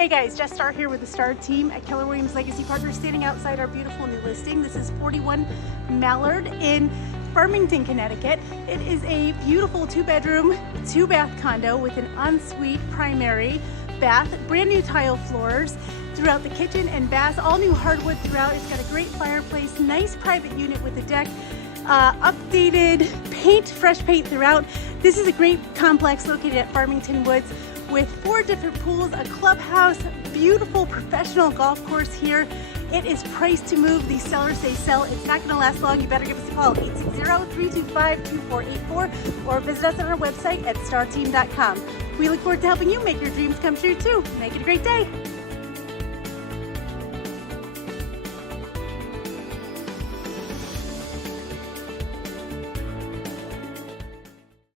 Hey guys, Jess Starr here with the Starr team at Keller Williams Legacy Partners, standing outside our beautiful new listing. This is 41 Mallard in Farmington, Connecticut. It is a beautiful 2-bedroom, 2-bath condo with an ensuite primary bath, brand new tile floors throughout the kitchen and bath, all new hardwood throughout. It's got a great fireplace, nice private unit with a deck, updated paint, fresh paint throughout. This is a great complex located at Farmington Woods with 4 different pools, a clubhouse, beautiful professional golf course here. It is priced to move. These sellers say sell. It's not going to last long. You better give us a call, 860-325-2484, or visit us on our website at starteam.com. We look forward to helping you make your dreams come true too. Make it a great day.